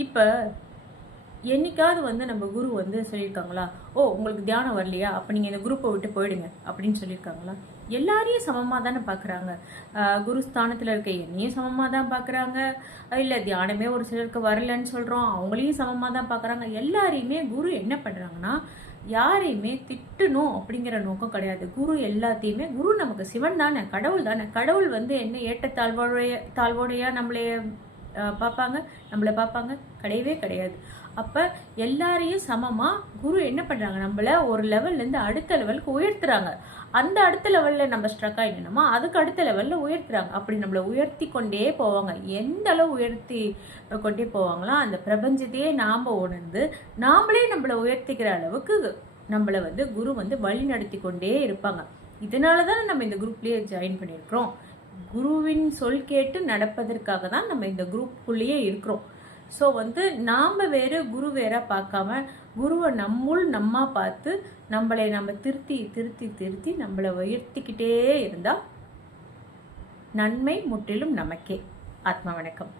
இப்போ என்னைக்காவது நம்ம குரு சொல்லியிருக்காங்களா, ஓ உங்களுக்கு தியானம் வரலையா, அப்போ நீங்கள் இந்த குரூப்பை விட்டு போயிடுங்க அப்படின்னு சொல்லியிருக்காங்களா? எல்லாரையும் சமமாக தானே பார்க்குறாங்க. குரு ஸ்தானத்தில் இருக்க என்னையும் சமமாக தான் பார்க்குறாங்க. இல்லை தியானமே ஒரு சிலருக்கு வரலன்னு சொல்கிறோம், அவங்களையும் சமமாக தான் பார்க்குறாங்க. எல்லாரையுமே குரு என்ன பண்ணுறாங்கன்னா, யாரையுமே திட்டணும் அப்படிங்கிற நோக்கம் கிடையாது. குரு எல்லாத்தையுமே, குரு நமக்கு சிவன் தானே, கடவுள் தானே. கடவுள் என்ன தாழ்வோடையா நம்மளை பார்ப்பாங்க? கிடையவே கிடையாது. அப்போ எல்லாரையும் சமமாக குரு என்ன பண்ணுறாங்க, நம்மளை ஒரு லெவல்லேருந்து அடுத்த லெவலுக்கு உயர்த்துறாங்க. அந்த அடுத்த லெவலில் நம்ம ஸ்ட்ரக் ஆகிடணுமா, அதுக்கு அடுத்த லெவலில் உயர்த்துறாங்க. அப்படி நம்மளை உயர்த்தி கொண்டே போவாங்க. எந்த அளவு உயர்த்தி கொண்டே போவாங்களோ அந்த பிரபஞ்சத்தையே நாம் உணர்ந்து நாமளே நம்மளை உயர்த்திக்கிற அளவுக்கு நம்மளை குரு வழி நடத்தி கொண்டே இருப்பாங்க. இதனால தானே நம்ம இந்த குரூப்லேயே ஜாயின் பண்ணியிருக்கிறோம். குருவின் சொல் கேட்டு நடப்பதற்காக தான் நம்ம இந்த குரூப்புக்குள்ளேயே இருக்கிறோம். ஸோ நாம் வேறு குரு வேற பார்க்காம குருவை நம்ம பார்த்து நம்ம திருத்தி திருத்தி திருத்தி நம்மளை உயர்த்திக்கிட்டே இருந்தால் நன்மை முற்றிலும் நமக்கே. ஆத்மா வணக்கம்.